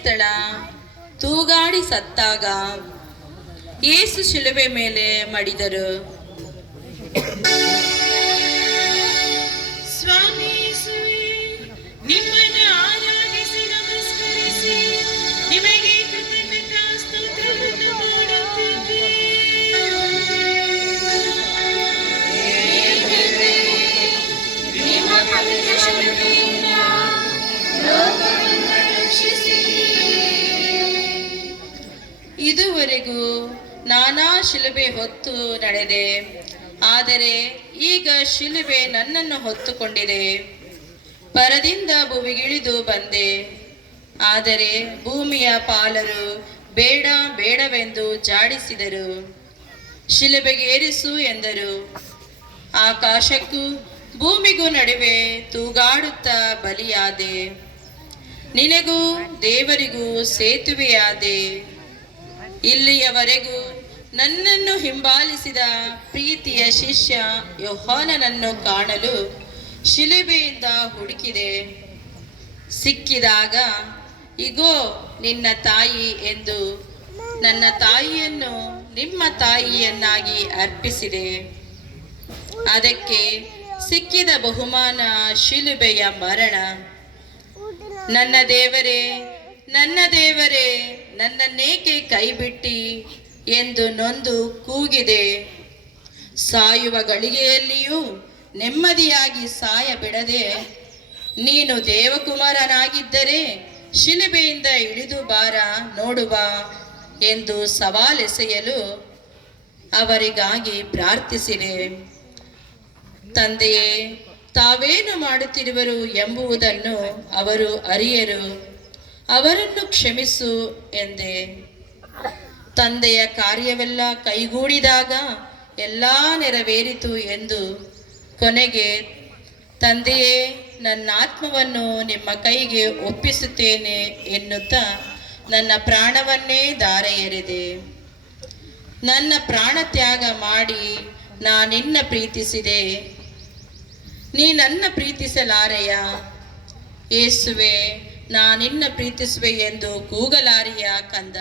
ಸ್ಥಳ ತೂಗಾಡಿ ಸತ್ತಾಗ ಯೇಸು ಶಿಲುಬೆ ಮೇಲೆ ಮಡಿದರು. ಸ್ವಾಮಿ ಯೇಸುವೇ, ನಿಮ್ಮನ್ನು ಆರಾಧಿಸಿ ನಮಸ್ಕರಿಸಿ ನಿಮಗೆ ಕೃತಜ್ಞತಾ ಸ್ತೋತ್ರವನ್ನು ಮಾಡುತ್ತೇವೆ. ನಿಮ್ಮ ಪವಿತ್ರ ಶಿಲುಬೆಯಿಂದ ಲೋಕವನ್ನು ರಕ್ಷಿಸಿದ್ದೀರಿ. ಇದುವರೆಗೂ ನಾನಾ ಶಿಲುಬೆ ಹೊತ್ತು ನಡೆದೆ, ಆದರೆ ಈಗ ಶಿಲುಬೆ ನನ್ನನ್ನು ಹೊತ್ತುಕೊಂಡಿದೆ. ಪರದಿಂದ ಭೂಮಿಗಿಳಿದು ಬಂದೆ, ಆದರೆ ಭೂಮಿಯ ಪಾಲರು ಬೇಡ ಬೇಡವೆಂದು ಜಾಡಿಸಿದರು. ಶಿಲುಬೆಗೆ ಏರಿಸು ಎಂದರು. ಆಕಾಶಕ್ಕೂ ಭೂಮಿಗೂ ನಡುವೆ ತೂಗಾಡುತ್ತಾ ಬಲಿಯಾದೆ. ನಿನಗೂ ದೇವರಿಗೂ ಸೇತುವೆಯಾದೆ. ಇಲ್ಲಿಯವರೆಗೂ ನನ್ನನ್ನು ಹಿಂಬಾಲಿಸಿದ ಪ್ರೀತಿಯ ಶಿಷ್ಯ ಯೋಹಾನನನ್ನು ಕಾಣಲು ಶಿಲುಬೆಯಿಂದ ಹುಡುಕಿದೆ. ಸಿಕ್ಕಿದಾಗ ಇಗೋ ನಿನ್ನ ತಾಯಿ ಎಂದು ನನ್ನ ತಾಯಿಯನ್ನು ನಿಮ್ಮ ತಾಯಿಯನ್ನಾಗಿ ಅರ್ಪಿಸಿದೆ. ಅದಕ್ಕೆ ಸಿಕ್ಕಿದ ಬಹುಮಾನ ಶಿಲುಬೆಯ ಮರಣ. ನನ್ನ ದೇವರೇ, ನನ್ನ ದೇವರೇ, ನನ್ನನ್ನೇಕೆ ಕೈಬಿಟ್ಟಿ ಎಂದು ನೊಂದು ಕೂಗಿದೆ. ಸಾಯುವ ಗಳಿಗೆಯಲ್ಲಿಯೂ ನೆಮ್ಮದಿಯಾಗಿ ಸಾಯಬಿಡದೆ, ನೀನು ದೇವಕುಮಾರನಾಗಿದ್ದರೆ ಶಿಲುಬೆಯಿಂದ ಇಳಿದು ಬಾರ ನೋಡುವ ಎಂದು ಸವಾಲೆಸೆಯಲು ಅವರಿಗಾಗಿ ಪ್ರಾರ್ಥಿಸಿದೆ. ತಂದೆಯೇ, ತಾವೇನು ಮಾಡುತ್ತಿರುವರು ಎಂಬುದನ್ನು ಅವರು ಅರಿಯರು, ಅವರನ್ನು ಕ್ಷಮಿಸು ಎಂದೆ. ತಂದೆಯ ಕಾರ್ಯವೆಲ್ಲ ಕೈಗೂಡಿದಾಗ ಎಲ್ಲ ನೆರವೇರಿತು ಎಂದು ಕೊನೆಗೆ, ತಂದೆಯೇ, ನನ್ನ ಆತ್ಮವನ್ನು ನಿಮ್ಮ ಕೈಗೆ ಒಪ್ಪಿಸುತ್ತೇನೆ ಎನ್ನುತ್ತಾ ನನ್ನ ಪ್ರಾಣವನ್ನೇ ಧಾರೆ ಎರೆದೆ. ನನ್ನ ಪ್ರಾಣ ತ್ಯಾಗ ಮಾಡಿ ನಾನಿನ್ನ ಪ್ರೀತಿಸಿದೆ, ನೀ ನನ್ನ ಪ್ರೀತಿಸಲಾರೆಯ? ಯೇಸುವೆ, ನಾನಿನ್ನ ಪ್ರೀತಿಸುವೆ ಎಂದು ಕೂಗಲಾರೆಯ ಕಂದ?